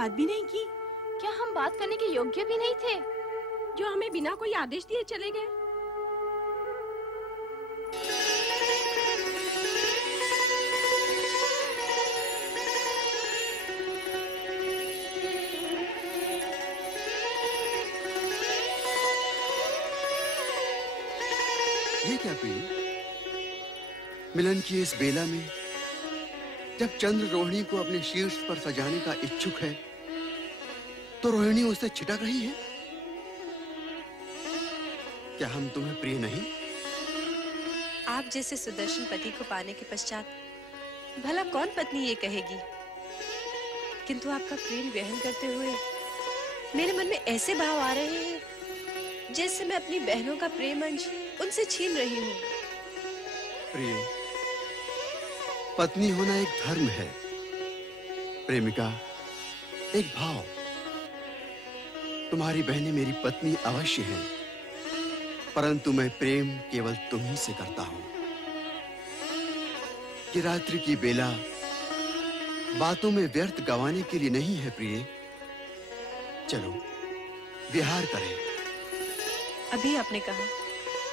बात भी नहीं की। क्या हम बात करने के योग्य भी नहीं थे, जो हमें बिना कोई आदेश दिए चले गए? ये क्या प्रिय, मिलन की इस बेला में जब चंद्र रोहिणी को अपने शीर्ष पर सजाने का इच्छुक है, तो रोहिणी उससे छिटक रही है। क्या हम तुम्हें प्रिय नहीं? आप जैसे सुदर्शन पति को पाने के पश्चात भला कौन पत्नी ये कहेगी? किंतु आपका प्रेम ग्रहण करते हुए मेरे मन में ऐसे भाव आ रहे हैं जैसे मैं अपनी बहनों का प्रेम अंश उनसे छीन रही हूँ। प्रिय, पत्नी होना एक धर्म है, प्रेमिका एक भाव। तुम्हारी बहनें मेरी पत्नी अवश्य हैं, परंतु मैं प्रेम केवल तुम्ही से करता हूं। कि रात्रि की बेला बातों में व्यर्थ गंवाने के लिए नहीं है प्रिय। चलो विहार करें। अभी आपने कहा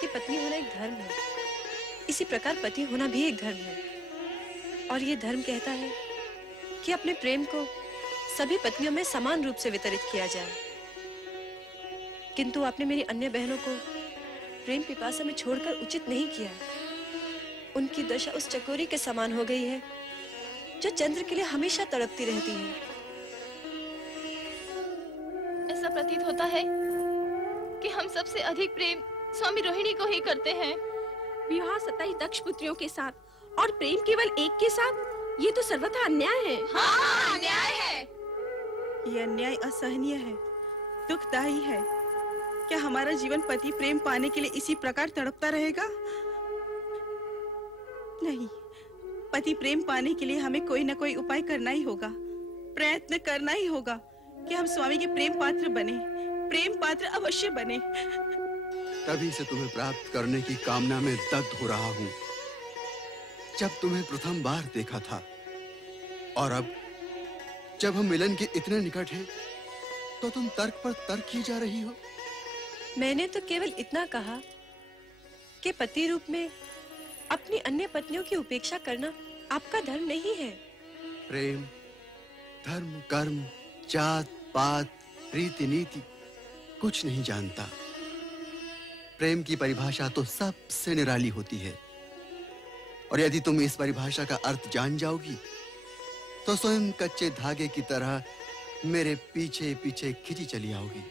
कि पत्नी होना एक धर्म है, इसी प्रकार पति होना भी एक धर्म है। और ये धर्म कहता है कि अपने प्रेम को सभी पत्नियों में समान रूप से वितरित किया जाए। किंतु आपने मेरी अन्य बहनों को प्रेम पिपासा में छोड़कर उचित नहीं किया। उनकी दशा उस चकोरी के समान हो गई है जो चंद्र के लिए हमेशा तड़पती रहती है। ऐसा प्रतीत होता है कि हम सबसे अधिक प्रेम स्वामी रोहिणी को ही करते हैं। विवाह 27 दक्ष पुत्रियों के साथ और प्रेम केवल एक के साथ, ये तो सर्वथा अन्याय है। हाँ, अन्याय है। ये अन्याय असहनीय है, दुखदायी है। क्या हमारा जीवन पति प्रेम पाने के लिए इसी प्रकार तड़पता रहेगा? नहीं, पति प्रेम पाने के लिए हमें कोई न कोई उपाय करना ही होगा, प्रयत्न करना ही होगा कि हम स्वामी के प्रेम पात्र बने, प्रेम पात्र अवश्य बने। तभी से तुम्हें प्राप्त करने की कामना में दग्ध हो रहा हूं। जब तुम्हें प्रथम बार देखा था और अब जब हम मिलन के इतने निकट हैं, तो तुम तर्क पर तर्क की जा रही हो। मैंने तो केवल इतना कहा कि पति रूप में अपनी अन्य पत्नियों की उपेक्षा करना आपका धर्म नहीं है। प्रेम, धर्म, कर्म, जात, पात, रीति नीति कुछ नहीं जानता। प्रेम की परिभाषा तो सबसे निराली होती है, और यदि तुम इस परिभाषा का अर्थ जान जाओगी तो स्वयं कच्चे धागे की तरह मेरे पीछे पीछे खिंची चली आओगी।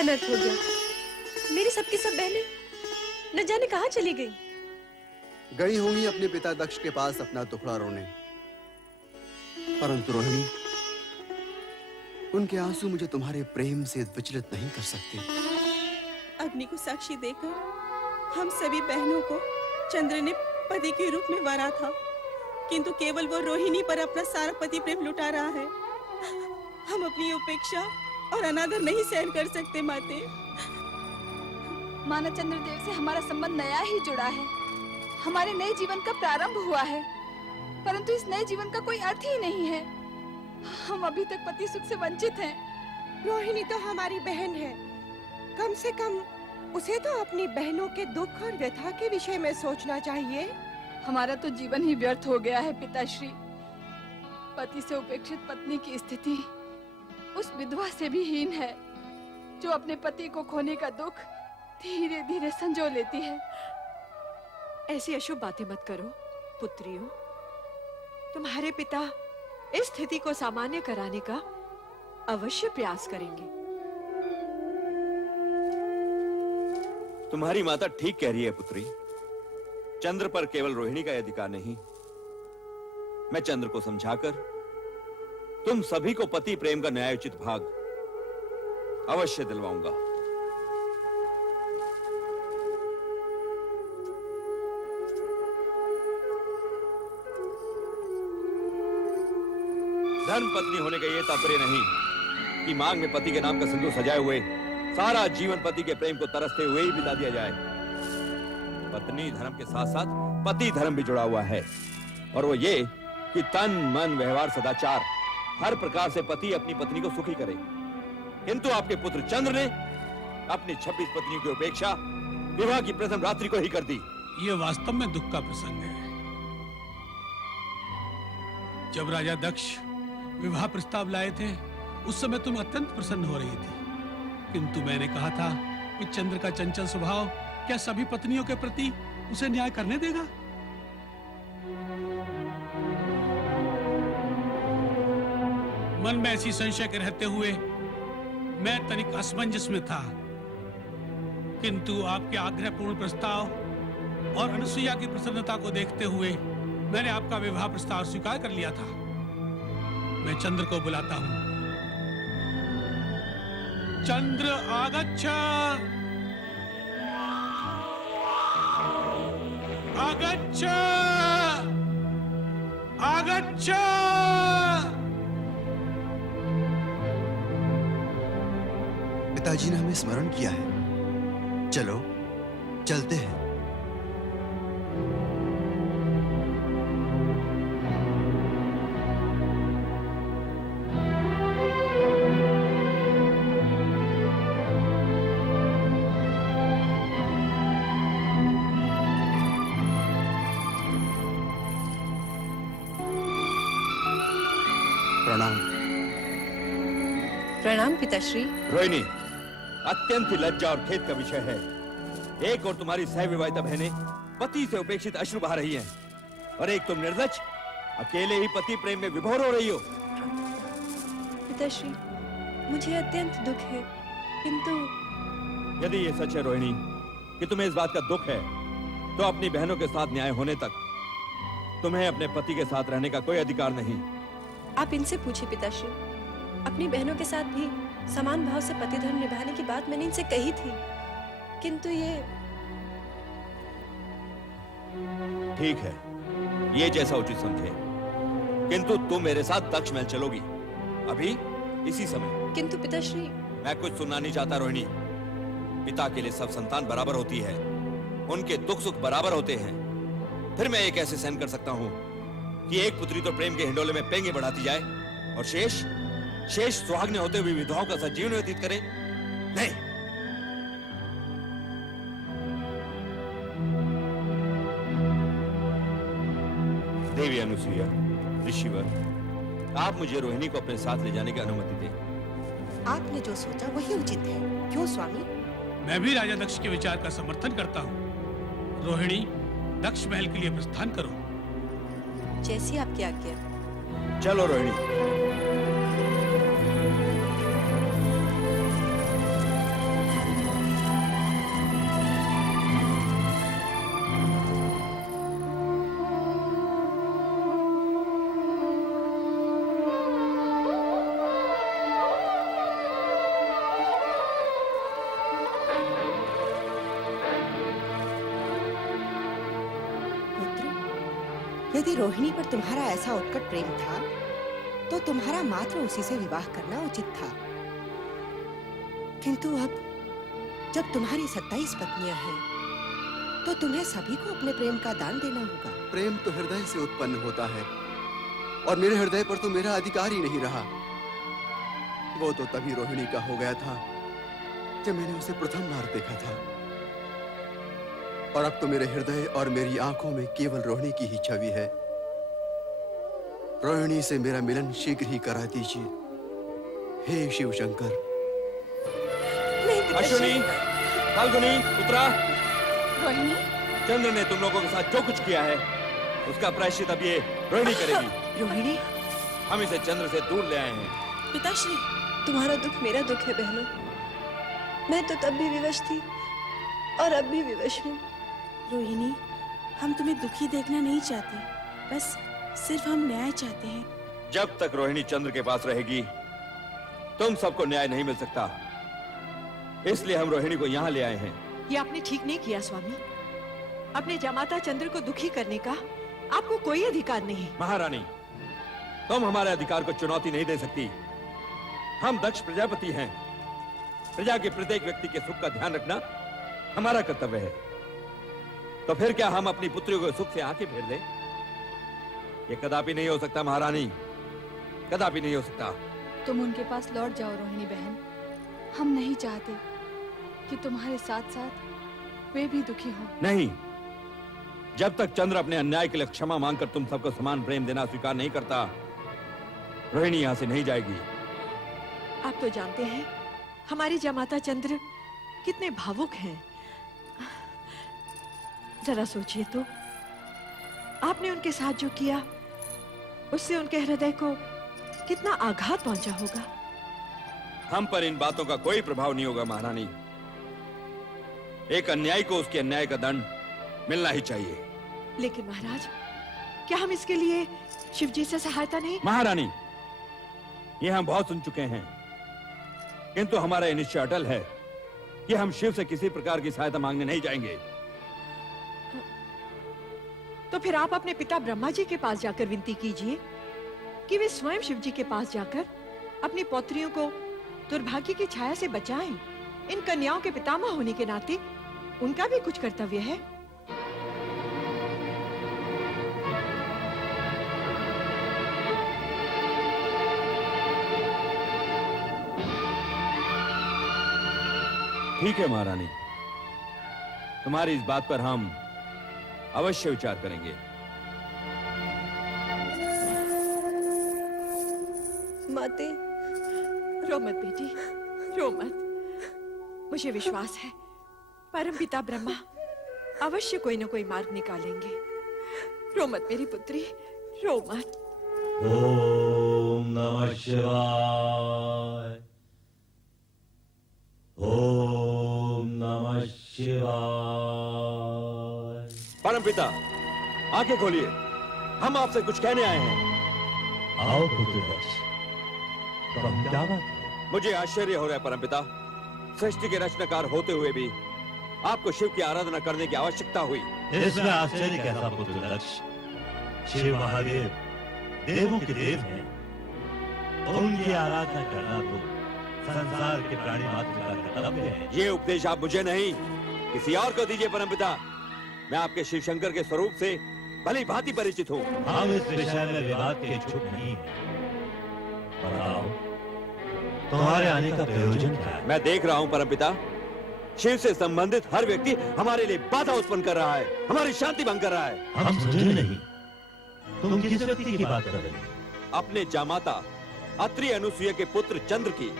अनर्थ हो गया? मेरी सबकी सब बहनें न जाने कहाँ चली गई। गई होंगी अपने पिता दक्ष के पास अपना टुकड़ा रोने। परंतु रोहिणी, उनके आंसू मुझे तुम्हारे प्रेम से विचलित नहीं कर सकते। अग्नि को साक्षी देकर हम सभी बहनों को चंद्र ने पति के रूप में वरा था, किंतु केवल वो रोहिणी पर अपना सारा पति प्रेम लुटा रहा है। हम अपनी उपेक्षा और अनादर नहीं सहन कर सकते माते। माना चंद्रदेव से हमारा संबंध नया ही जुड़ा है, हमारे नए जीवन का प्रारंभ हुआ है, परंतु इस नए जीवन का कोई अर्थ ही नहीं है। हम अभी तक पति सुख से वंचित हैं। रोहिणी तो हमारी बहन है, कम से कम उसे तो अपनी बहनों के दुख और व्यथा के विषय में सोचना चाहिए। हमारा तो जीवन ही व्यर्थ हो गया है पिताश्री। पति से उपेक्षित पत्नी की स्थिति उस विधवा से भी हीन है, जो अपने पति को खोने का दुख धीरे धीरे संजो लेती है। ऐसी अशुभ बातें मत करो पुत्रियों। तुम्हारे पिता इस स्थिति को सामान्य कराने का अवश्य प्रयास करेंगे। तुम्हारी माता ठीक कह रही है पुत्री। चंद्र पर केवल रोहिणी का अधिकार नहीं। मैं चंद्र को समझाकर तुम सभी को पति प्रेम का न्यायोचित भाग अवश्य दिलवाऊंगा। धर्म पत्नी होने का यह तात्पर्य नहीं कि मांग में पति के नाम का सिंदूर सजाए हुए सारा जीवन पति के प्रेम को तरसते हुए ही बिता दिया जाए। पत्नी धर्म के साथ साथ पति धर्म भी जुड़ा हुआ है, और वो ये कि तन मन व्यवहार सदाचार हर प्रकार से पति अपनी पत्नी को सुखी करे। किंतु आपके पुत्र चंद्र ने अपनी 26 पत्नियों की उपेक्षा विवाह की प्रथम रात्रि को ही कर दी। ये वास्तव में दुख का प्रसंग है। जब राजा दक्ष विवाह प्रस्ताव लाए थे, उस समय तुम अत्यंत प्रसन्न हो रही थी, किंतु मैंने कहा था कि चंद्र का चंचल स्वभाव क्या सभी पत्नियों के प्रति उसे न्याय करने देगा? मन में ऐसी संशय के रहते हुए मैं तनिक असमंजस में था, किंतु आपके आग्रहपूर्ण प्रस्ताव और अनुसुईया की प्रसन्नता को देखते हुए मैंने आपका विवाह प्रस्ताव स्वीकार कर लिया था। मैं चंद्र को बुलाता हूं। चंद्र आगच्छ, आगच्छ, आगच्छ। पिताजी ने हमें स्मरण किया है। चलो चलते हैं। प्रणाम। प्रणाम पिताश्री। रोहिणी, अत्यंत लज्जा और खेद का विषय है। एक और तुम्हारी सहविवाहिता बहनें पति से उपेक्षित अश्रु बहा रही हैं, और एक तुम निर्लज्ज अकेले ही पति प्रेम में विभोर हो रही हो। पिताश्री, मुझे अत्यंत दुख है, किंतु यदि ये सच है रोहिणी कि तुम्हें इस बात का दुख है, तो अपनी बहनों के साथ न्याय होने तक तुम्हें अपने पति के साथ रहने का कोई अधिकार नहीं। आप इनसे पूछिए पिताश्री। अपनी बहनों के साथ भी समान भाव से पति धर्म निभाने की बात मैंने इनसे कही थी, किंतु ये ठीक है, ये जैसा उचित समझे, किंतु तुम मेरे साथ दक्ष महल चलोगी अभी इसी समय। किंतु पिताश्री। मैं कुछ सुनना नहीं चाहता रोहिणी। पिता के लिए सब संतान बराबर होती है, उनके दुख सुख बराबर होते हैं। फिर मैं ये कैसे सहन कर सकता हूँ कि एक पुत्री तो प्रेम के हिंडोले में पेंगे बढ़ाती जाए और शेष सुहागने होते हुए विधवाओं का साथ जीवन व्यतीत करे? नहीं। देवी अनुसुईया, ऋषिवर, आप मुझे रोहिणी को अपने साथ ले जाने की अनुमति दें। आपने जो सोचा वही उचित है। क्यों स्वामी? मैं भी राजा दक्ष के विचार का समर्थन करता हूँ। रोहिणी, दक्ष महल के लिए प्रस्थान करो। जैसी आपकी आज्ञा। चलो रोहिणी। यदि रोहिणी पर तुम्हारा ऐसा उत्कट प्रेम था तो तुम्हारा मात्र उसी से विवाह करना उचित था। किंतु अब जब तुम्हारी 27 पत्नियां हैं तो तुम्हें सभी को अपने प्रेम का दान देना होगा। प्रेम तो हृदय से उत्पन्न होता है और मेरे हृदय पर तो मेरा अधिकार ही नहीं रहा। वो तो तभी रोहिणी का हो गया था जब मैंने उसे प्रथम बार देखा था, और अब तो मेरे हृदय और मेरी आंखों में केवल रोहिणी की ही छवि है। रोहिणी से मेरा मिलन शीघ्र ही करा दीजिए, हे शिव शंकर। अश्विनी, फाल्गुनी, उत्तरा, रोहिणी, चंद्र ने तुम लोगों के साथ जो कुछ किया है उसका प्रायश्चित अब ये रोहिणी करेगी। रोहिणी, हम इसे चंद्र से दूर ले आए हैं। पिताश्री, तुम्हारा दुख मेरा दुख है बहनों। मैं तो तब भी विवश थी और अब भी विवश हूँ। रोहिणी, हम तुम्हें दुखी देखना नहीं चाहते, बस सिर्फ हम न्याय चाहते हैं। जब तक रोहिणी चंद्र के पास रहेगी तुम सबको न्याय नहीं मिल सकता, इसलिए हम रोहिणी को यहाँ ले आए हैं। ये आपने ठीक नहीं किया स्वामी। अपने जमाता चंद्र को दुखी करने का आपको कोई अधिकार नहीं। महारानी, तुम हमारे अधिकार को चुनौती नहीं दे सकती। हम दक्ष प्रजापति हैं। प्रजा के प्रत्येक व्यक्ति के सुख का ध्यान रखना हमारा कर्तव्य है। तो फिर क्या हम अपनी पुत्रियों को सुख से आंखें फेर दें? ये कदापि नहीं हो सकता महारानी, कदापि नहीं हो सकता। तुम उनके पास लौट जाओ रोहिणी बहन। हम नहीं चाहते कि तुम्हारे साथ साथ वे भी दुखी हों। नहीं, जब तक चंद्र अपने अन्याय के लिए क्षमा मांगकर तुम सबको समान प्रेम देना स्वीकार नहीं करता, रोहिणी यहाँ से नहीं जाएगी। आप तो जानते हैं हमारे जमाता चंद्र कितने भावुक हैं। जरा सोचिए तो, आपने उनके साथ जो किया उससे उनके हृदय को कितना आघात पहुंचा होगा। हम पर इन बातों का कोई प्रभाव नहीं होगा महारानी। एक अन्यायी को उसके अन्याय का दंड मिलना ही चाहिए। लेकिन महाराज, क्या हम इसके लिए शिव जी से सहायता नहीं? महारानी, ये हम बहुत सुन चुके हैं, किंतु हमारा ये निश्चय अटल है कि हम शिव से किसी प्रकार की सहायता मांगने नहीं जाएंगे। तो फिर आप अपने पिता ब्रह्मा जी के पास जाकर विनती कीजिए कि वे स्वयं शिव जी के पास जाकर अपनी पौत्रियों को दुर्भाग्य की छाया से बचाएं। इन कन्याओं के पितामह होने के नाते उनका भी कुछ कर्तव्य है। ठीक है महारानी, तुम्हारी इस बात पर हम अवश्य विचार करेंगे। माते, रो मत बेटी, रो मत। मुझे विश्वास है परम पिता ब्रह्मा अवश्य कोई न कोई मार्ग निकालेंगे। रो मत मेरी पुत्री, रो मत। ओम नमः शिवाय। ओम नमः शिवाय। परमपिता, आंखें खोलिए, हम आपसे कुछ कहने आए हैं। आओ पुत्रदक्ष, तो हम क्या बात है? मुझे आश्चर्य हो रहा है परमपिता, सृष्टि के रचनाकार होते हुए भी आपको शिव की आराधना करने की आवश्यकता हुई। इसमें आश्चर्य कैसा पुत्रदक्ष? शिव महादेव देवों के देव हैं, उनकी आराधना करना तो संसार के प्राणी मात्र का कर्तव्य है। ये उपदेश आप मुझे नहीं किसी और को दीजिए परमपिता। मैं आपके शिव शंकर के स्वरूप से भली भांति परिचित हूँ। हम इस विषय में विवाद के इच्छुक नहीं हैं। बताओ, तुम्हारे आने का प्रयोजन क्या है? मैं देख रहा हूँ परमपिता, शिव से संबंधित हर व्यक्ति हमारे लिए बाधा उत्पन्न कर रहा है, हमारी शांति भंग कर रहा है। हम समझे नहीं, तुम किस व्यक्ति की बात कर रहे हो? अपने जामाता अत्रि अनुसुईया के पुत्र चंद्र की,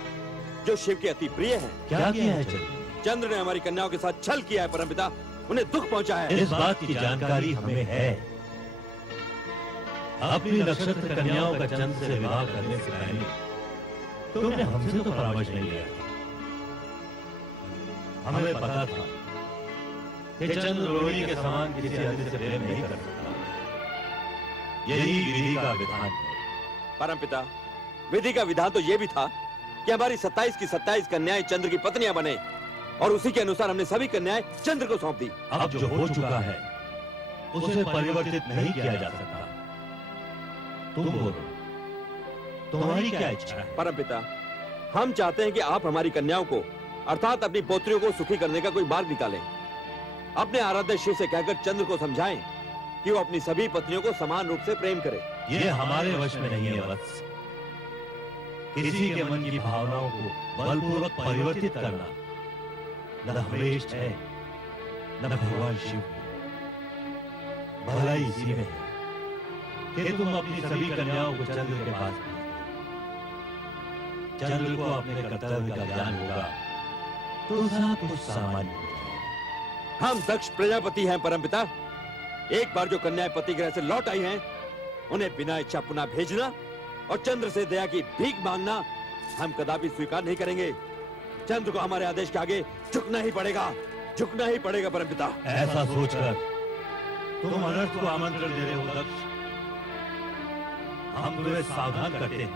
जो शिव के अति प्रिय हैं। क्या किया है चंद्र? चंद्र ने हमारी कन्याओं के साथ छल किया है परमपिता, उन्हें दुख पहुंचा है। इस बात की जानकारी हमें है। अपनी नक्षत्र कन्याओं का चंद्र से विवाह करने से पहले तुमने हमसे तो परामर्श नहीं लिया। हमें पता था कि चंद्र रोहिणी के समान किसी अन्य से प्रेम नहीं कर सकता। यही विधि का विधान है। परमपिता, विधि का विधान तो ये भी था कि हमारी 27 की 27 कन्याएं चंद्र की पत्नियां बने, और उसी के अनुसार हमने सभी कन्याएं चंद्र को सौंप दी। अब जो हो चुका है उसे परिवर्तित नहीं किया जा सकता। तुम बोलो, तुम्हारी क्या इच्छा है? परमपिता, हम चाहते हैं कि आप हमारी कन्याओं को अर्थात अपनी पोत्रियों को सुखी करने का कोई मार्ग निकालें। अपने आराध्य शिव से कहकर चंद्र को समझाएं कि वो अपनी सभी पत्नियों को समान रूप से प्रेम करे। ये हमारे वश में नहीं है वत्स। किसी के मन की भावनाओं को बलपूर्वक परिवर्तित करना न हमेश है न भगवान शिव को। भलाई इसी में है कि तुम अपनी सभी कन्याओं को चंद्र के पास भेज दो। चंद्र को अपने कर्तव्य का ज्ञान होगा तो सब कुछ सामान्य हो जाएगा। हम दक्ष प्रजापति हैं परमपिता। एक बार जो कन्याएं पति गृह से लौट आई हैं, उन्हें बिना इच्छा पुनः भेजना और चंद्र से दया की भीख मांगना हम कदापि स्वीकार नहीं करेंगे। चंद्र को हमारे आदेश के आगे झुकना ही पड़ेगा, झुकना ही पड़ेगा परमपिता। ऐसा सोचकर तुम अनर्थ को आमंत्रण दे रहे हो दक्ष। हम तुम्हें सावधान करते हैं,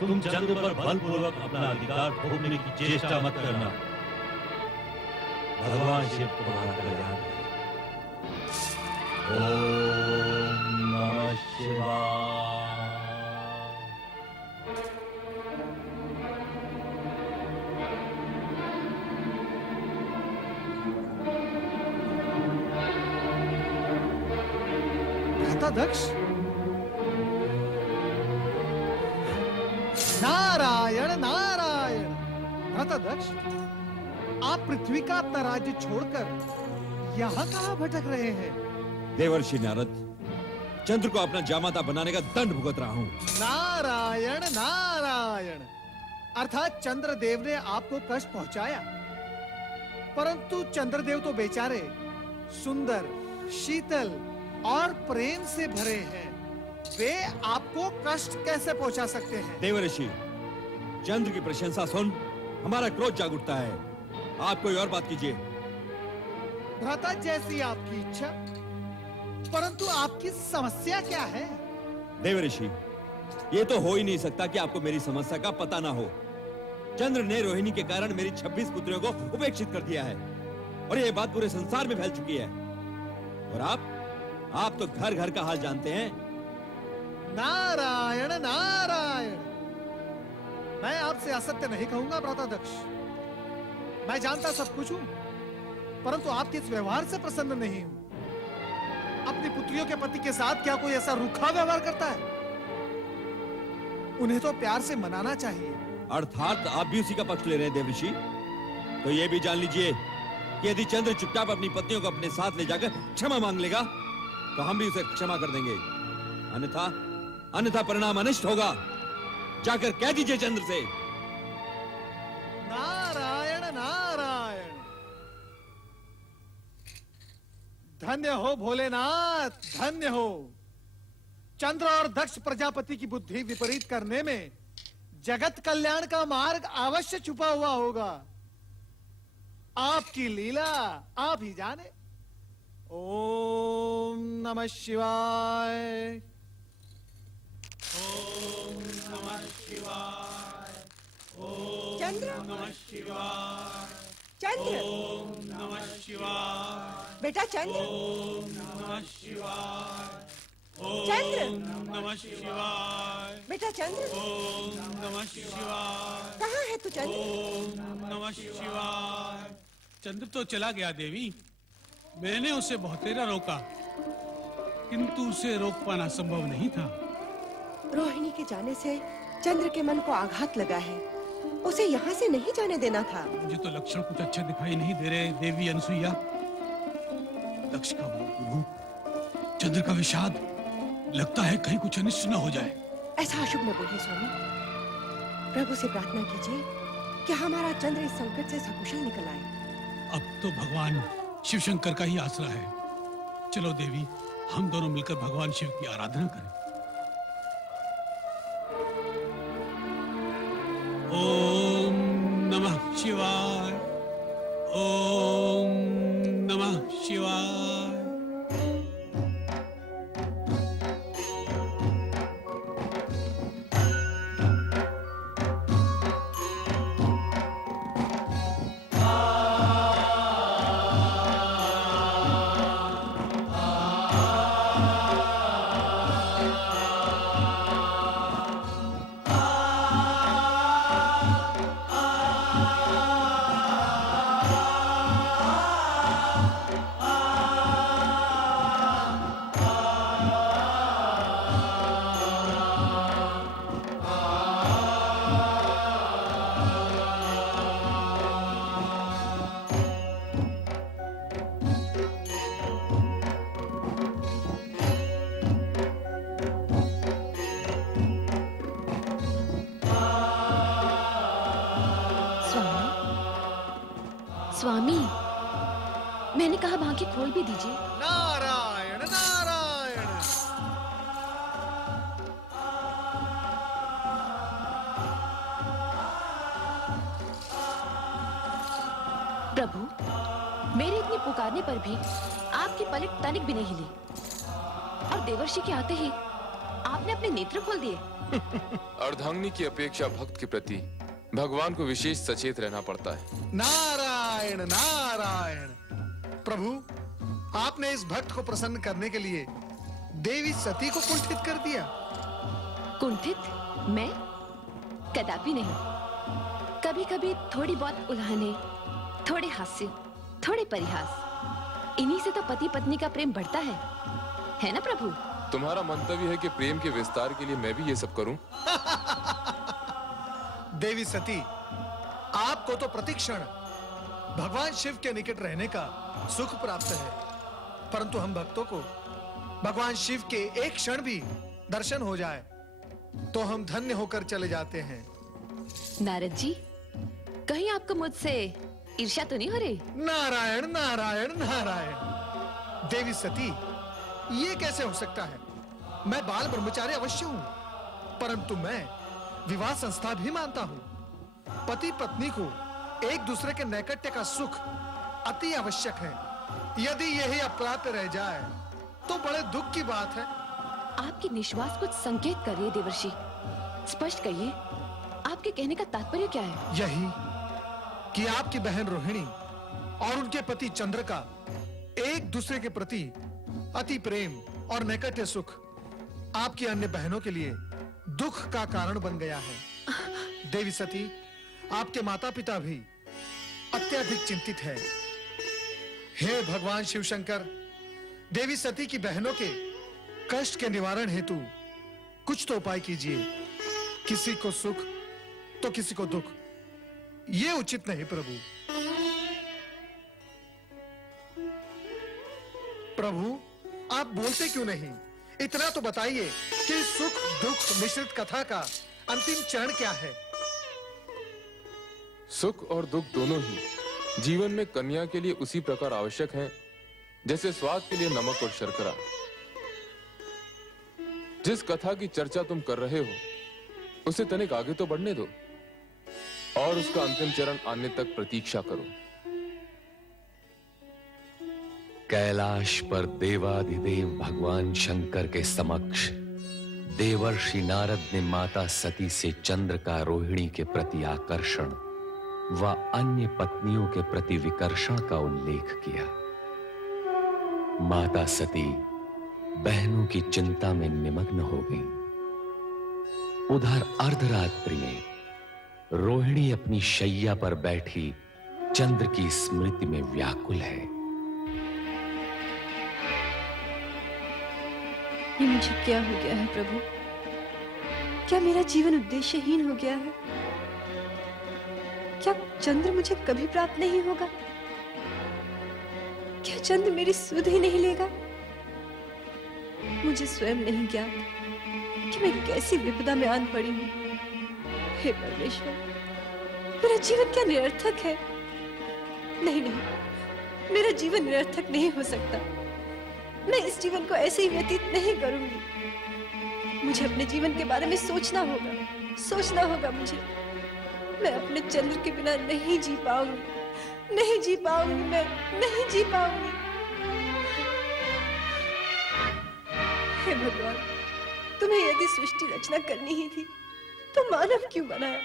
तुम चंद्र पर बलपूर्वक अपना अधिकार थोपने की चेष्टा मत करना। भगवान शिव तुम्हारा कल्याण करें। ओम नमः शिवाय। भ्राता दक्ष, नारायण नारायण। भ्राता दक्ष, आप पृथ्वी का अपना राज्य छोड़कर यहाँ कहाँ भटक रहे हैं? देवर्षि नारद, चंद्र को अपना जामाता बनाने का दंड भुगत रहा हूँ। नारायण नारायण। अर्थात चंद्रदेव ने आपको कष्ट पहुंचाया, परंतु चंद्रदेव तो बेचारे सुंदर, शीतल और प्रेम से भरे हैं। वे आपको कष्ट कैसे पहुंचा सकते हैं? देवर्षि, चंद्र की प्रशंसा सुन हमारा क्रोध जाग उठता है। आप कोई और बात कीजिए। भ्राता, जैसी आपकी इच्छा, परंतु आपकी समस्या क्या है? देवर्षि, ये तो हो ही नहीं सकता कि आपको मेरी समस्या का पता ना हो। चंद्र ने रोहिणी के कारण मेरी 26 पुत्रियों को उपेक्षित कर दिया है और ये बात पूरे संसार में फैल चुकी है। और आप तो घर घर का हाल जानते हैं। नारायण नारायण। मैं आपसे असत्य नहीं कहूंगा भ्राता दक्ष। मैं जानता सब कुछ हूं, परंतु आपके इस व्यवहार से प्रसन्न नहीं हूं। अपनी पुत्रियों के पति के साथ क्या कोई ऐसा रूखा व्यवहार करता है? उन्हें तो प्यार से मनाना चाहिए। अर्थात आप भी उसी का पक्ष ले रहे हैं देवर्षि। तो ये भी जान लीजिए कि यदि चंद्र चुपचाप अपनी पत्नियों को अपने साथ ले जाकर क्षमा मांग लेगा तो हम भी उसे क्षमा कर देंगे। अन्यथा परिणाम अनिष्ट होगा। जाकर कह दीजिए चंद्र से। नारायण नारायण। धन्य हो भोलेनाथ, धन्य हो। चंद्र और दक्ष प्रजापति की बुद्धि विपरीत करने में जगत कल्याण का मार्ग अवश्य छुपा हुआ होगा। आपकी लीला आप ही जाने। ओम नमः शिवाय। ओम नमः शिवाय। ओम चंद्र, नमः शिवाय। चंद्र, ओम नमः शिवाय। बेटा चंद्र, ओम नमः शिवाय। ओम चंद्र, नमः शिवाय। बेटा चंद्र, ओम नमः शिवाय। कहाँ है तू चंद्र? ओम नमः शिवाय। चंद्र तो चला गया देवी। मैंने उसे बहुतेरा रोका, किंतु उसे रोक पाना संभव नहीं था। रोहिणी के जाने से चंद्र के मन को आघात लगा है। उसे यहाँ से नहीं जाने देना था। मुझे तो लक्षण कुछ अच्छे दिखाई नहीं दे रहे देवी अनसुईया। दक्ष का वो रूप, चंद्र का विषाद, लगता है कहीं कुछ अनिष्ट न हो जाए। ऐसा अशुभ न बोलिए स्वामी। प्रभु से प्रार्थना कीजिए कि हमारा चंद्र इस संकट से सकुशल निकल आए। अब तो भगवान शिव शंकर का ही आसरा है। चलो देवी, हम दोनों मिलकर भगवान शिव की आराधना करें। ओम नमः शिवाय। ओम नमः शिवाय। स्वामी, मैंने कहा बाकी खोल भी दीजिए। नारायण नारायण। प्रभु, मेरे इतने पुकारने पर भी आपकी पलक तनिक भी नहीं हिली, और देवर्षि के आते ही आपने अपने नेत्र खोल दिए। अर्धांगिनी की अपेक्षा भक्त के प्रति भगवान को विशेष सचेत रहना पड़ता है। नारायण नारायण। प्रभु, आपने इस भक्त को प्रसन्न करने के लिए देवी सती को कुंठित कर दिया। कुंठित? मैं? कदापि नहीं। कभी कभी थोड़ी बहुत उल्हाने, थोड़े हास्य, थोड़े परिहास, इन्हीं से तो पति पत्नी का प्रेम बढ़ता है ना प्रभु? तुम्हारा मंतव्य है कि प्रेम के विस्तार के लिए मैं भी ये सब करूं? देवी सती, आपको तो प्रतिक्षण भगवान शिव के निकट रहने का सुख प्राप्त है, परंतु हम भक्तों को भगवान शिव के एक क्षण भी दर्शन हो जाए तो हम धन्य होकर चले जाते हैं। नारद जी, कहीं आपको मुझसे ईर्ष्या तो नहीं हो रही? नारायण नारायण नारायण। देवी सती, ये कैसे हो सकता है? मैं बाल ब्रह्मचारी अवश्य हूं, परंतु मैं विवाह संस्था भी मानता हूं। पति पत्नी को एक दूसरे के नैकट्य का सुख अति आवश्यक है। यदि यही अप्राप्त रह जाए तो बड़े दुख की बात है। आपकी निश्वास कुछ संकेत कर रही है देवर्षि। स्पष्ट कहिए, आपके कहने का तात्पर्य क्या है? यही कि आपकी बहन रोहिणी और उनके पति चंद्र का एक दूसरे के प्रति अति प्रेम और नैकट्य सुख आपकी अन्य बहनों के लिए दुख का कारण बन गया है। देवी सती, आपके माता पिता भी अत्यधिक चिंतित है। हे भगवान शिव शंकर, देवी सती की बहनों के कष्ट के निवारण हेतु कुछ तो उपाय कीजिए। किसी को सुख तो किसी को दुख, ये उचित नहीं प्रभु। प्रभु, आप बोलते क्यों नहीं? इतना तो बताइए कि सुख दुख मिश्रित कथा का अंतिम चरण क्या है? सुख और दुख दोनों ही जीवन में कन्या के लिए उसी प्रकार आवश्यक हैं जैसे स्वाद के लिए नमक और शर्करा। जिस कथा की चर्चा तुम कर रहे हो उसे तनिक आगे तो बढ़ने दो और उसका अंतिम चरण आने तक प्रतीक्षा करो। कैलाश पर देवाधिदेव भगवान शंकर के समक्ष देवर्षि नारद ने माता सती से चंद्र का रोहिणी के प्रति आकर्षण व अन्य पत्नियों के प्रति विकर्षण का उल्लेख किया। माता सती बहनों की चिंता में निमग्न हो गईं। उधर अर्धरात्रि में रोहिणी अपनी शैया पर बैठी चंद्र की स्मृति में व्याकुल है। ये मुझे क्या हो गया है प्रभु? क्या मेरा जीवन उद्देश्यहीन हो गया है? क्या चंद्र मुझे कभी प्राप्त नहीं होगा? क्या चंद्र मेरी सुध ही नहीं लेगा? मुझे स्वयं नहीं ज्ञात कि मैं कैसी विपदा में आन पड़ी हूँ। हे परमेश्वर, मेरा जीवन क्या निरर्थक है? नहीं नहीं, मेरा जीवन निरर्थक नहीं हो सकता। मैं इस जीवन को ऐसे ही व्यतीत नहीं करूंगी। मुझे अपने जीवन के बारे में सोचना होगा मुझे। मैं अपने चंद्र के बिना नहीं जी पाऊंगी, नहीं जी पाऊंगी, मैं नहीं जी पाऊंगी। हे भगवान, तुम्हें यदि सृष्टि रचना करनी ही थी तो मानव क्यों बनाया?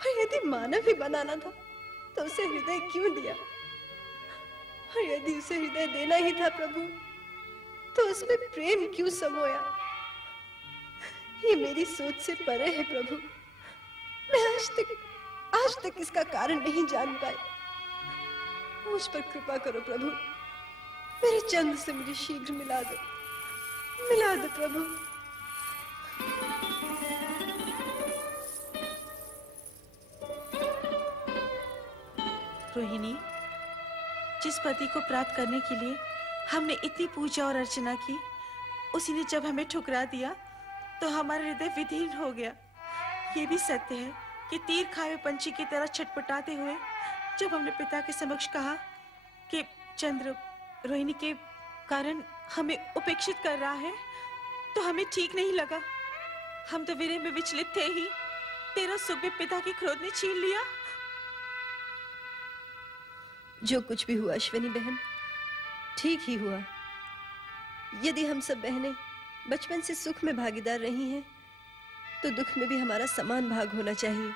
और यदि मानव ही बनाना था तो उसे हृदय क्यों दिया? और यदि उसे हृदय देना ही था प्रभु, तो उसमें प्रेम क्यों समोया? ये मेरी सोच से परे है प्रभु। मैं आज तक इसका कारण नहीं जान पाई। मुझ पर कृपा करो प्रभु। मेरे चंद्र से मुझे शीघ्र मिला दो प्रभु। रोहिणी, जिस पति को प्राप्त करने के लिए हमने इतनी पूजा और अर्चना की, उसी ने जब हमें ठुकरा दिया तो हमारा हृदय विदीर्ण हो गया। ये भी सत्य है कि तीर खाए पंछी की तरह छटपटाते हुए जब हमने पिता के समक्ष कहा कि चंद्र रोहिणी के कारण हमें उपेक्षित कर रहा है, तो हमें ठीक नहीं लगा। हम तो विरह में विचलित थे ही। तेरा सुख भी पिता के क्रोध ने छीन लिया। जो कुछ भी हुआ अश्विनी बहन, ठीक ही हुआ। यदि हम सब बहनें बचपन से सुख में भागीदार रही हैं, तो दुख में भी हमारा समान भाग होना चाहिए।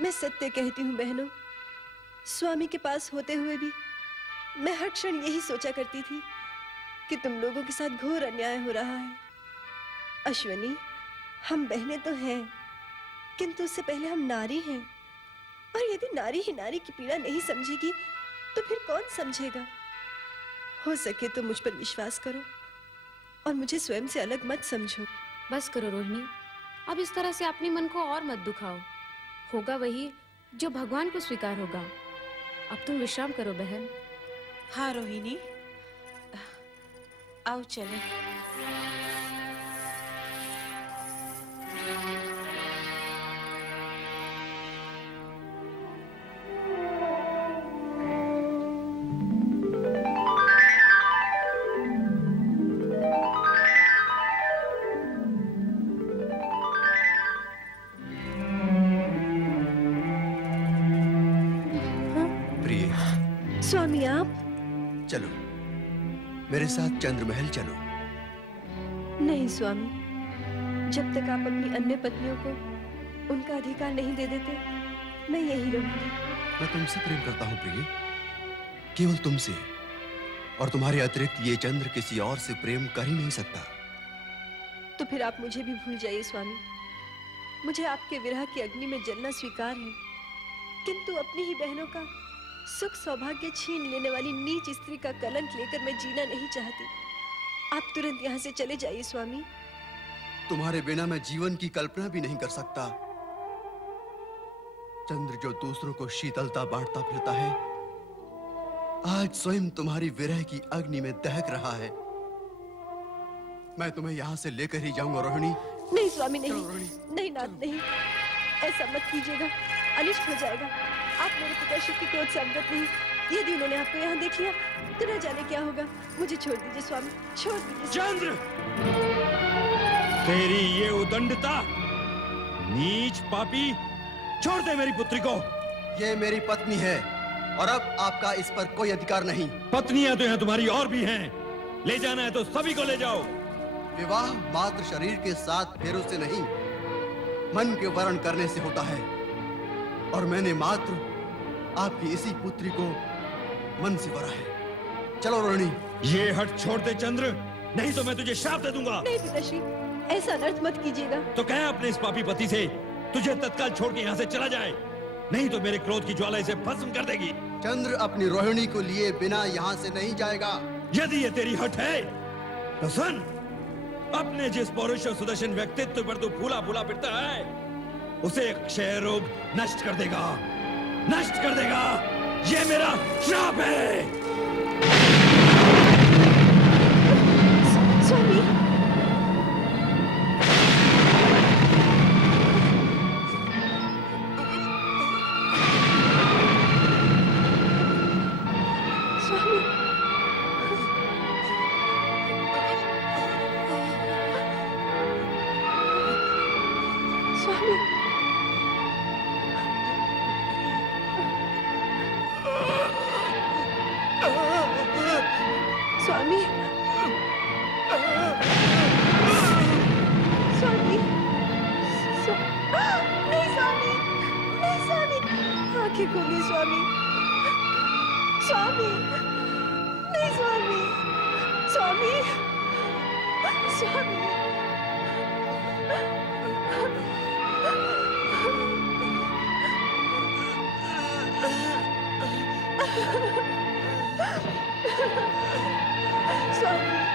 मैं सत्य कहती हूँ बहनों, स्वामी के पास होते हुए भी मैं हर क्षण यही सोचा करती थी कि तुम लोगों के साथ घोर अन्याय हो रहा है। अश्विनी, हम बहनें तो हैं, किंतु उससे पहले हम नारी हैं। और यदि नारी ही नारी की पीड़ा नहीं समझेगी, तो फिर कौन समझेगा? हो सके तो मुझ पर विश्वास करो और मुझे स्वयं से अलग मत समझो। बस करो रोहिणी, अब इस तरह से अपने मन को और मत दुखाओ। होगा वही जो भगवान को स्वीकार होगा। अब तुम विश्राम करो बहन। हाँ रोहिणी, आओ चले। प्रिय, स्वामी आप? चलो मेरे साथ चंद्रमहल चलो। नहीं स्वामी, जब तक आप अपनी अन्य पत्नियों को उनका अधिकार नहीं दे देते, मैं यही रहूंगी। मैं तुमसे प्रेम करता हूँ प्रिय, केवल तुमसे। और तुम्हारे अतिरिक्त ये चंद्र किसी और से प्रेम कर ही नहीं सकता। तो फिर आप मुझे भी भूल जाइए स्वामी। मुझे आपके विरह की अग्नि में जलना स्वीकार है, किंतु अपनी ही बहनों का सुख सौभाग्य छीन लेने वाली नीच स्त्री का कलंक लेकर मैं जीना नहीं चाहती। आप तुरंत यहाँ से चले जाइए स्वामी। तुम्हारे बिना मैं जीवन की कल्पना भी नहीं कर सकता। चंद्र जो दूसरों को शीतलता बांटता फिरता है, आज स्वयं तुम्हारी विरह की अग्नि में दहक रहा है। मैं तुम्हें यहाँ से लेकर ही जाऊंगा रोहिणी। नहीं स्वामी, नहीं नहीं नाथ, नहीं, ऐसा मत कीजिएगा, अनिष्ट हो जाएगा। आप मेरे पिताश्री के क्रोध से अवगत नहीं। यदि उन्होंने आपको यहाँ देख लिया तो न जाने क्या होगा। मुझे छोड़ दीजिए स्वामी, छोड़ दीजिए। चंद्र, तेरी ये उदंडता, नीच पापी, छोड़ दे मेरी पुत्री को। ये मेरी पत्नी है और अब आपका इस पर कोई अधिकार नहीं। पत्नियां तो यहाँ तुम्हारी और भी हैं। ले जाना है तो सभी को ले जाओ। विवाह मात्र शरीर के साथ फेरों से नहीं, मन के वर्ण करने से होता है। और मैंने मात्र आपकी इसी पुत्री को मन से वरा है। चलो रोहिणी। ये हट छोड़ दे चंद्र, नहीं तो मैं तुझे श्राप दे दूंगा। नहीं पिताश्री, ऐसा अनर्थ मत कीजिएगा। तो कह अपने इस पापी पति से तुझे तत्काल छोड़ के यहाँ से चला जाए, नहीं तो मेरे क्रोध की ज्वाला इसे भस्म कर देगी। चंद्र अपनी रोहिणी को लिए बिना यहाँ से नहीं जाएगा। यदि ये तेरी हट है तो सुन, अपने जिस पौरुष और सुदर्शन व्यक्तित्व पर तू फूला फूला फिरता है, उसे क्षय रोग नष्ट कर देगा, नष्ट कर देगा। ये मेरा श्राप है। स्वामी, स्वामी, स्वामी, स्वामी, स्वामी, नहीं स्वामी, नहीं स्वामी, आंखें खोलिए स्वामी, स्वामी, नहीं स्वामी, स्वामी, स्वामी, स्वामी,